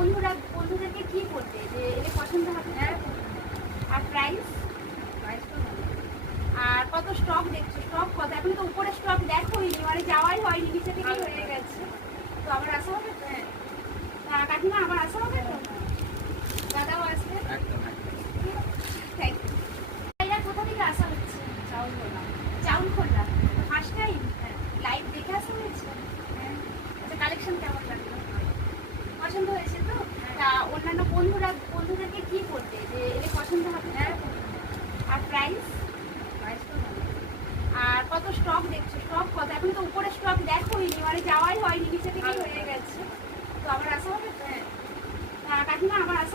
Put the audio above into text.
বন্ধুদেরকে কি বলবে যে এটা পছন্দ হবে? আর প্রাইস তো ভালো। আর কত স্টক দেখছো? স্টক কত? এখন তো উপরে স্টক দেখোই নি, মানে যাওয়াই হয়নি, নিচে থেকে ভালো। হয়ে গেছে। তো আবার আসা হবে তো? কাকিমা আবার আসা হবে তো? দাদাও আসবে। একদম। Thank you. এরা কোথা থেকে আসা হচ্ছে? চাউল বললাম। চাউল খোলা ফার্স্ট টাইম লাইভ দেখে আসা হয়েছে। আচ্ছা, কালেকশন কেমন লাগলো? পছন্দ হয়েছে তো? তা অন্যান্য বন্ধুদেরকে কি বলবে যে এটা পছন্দ হবে? আর প্রাইস তো ভালো। আর কত স্টক দেখছো? স্টক কত? এখন তো উপরে স্টক দেখোই নি, মানে যাওয়াই হয়নি, নিচে থেকে হয়ে গেছে। তো আবার আসা হবে তো? কাকিমা আবার আসা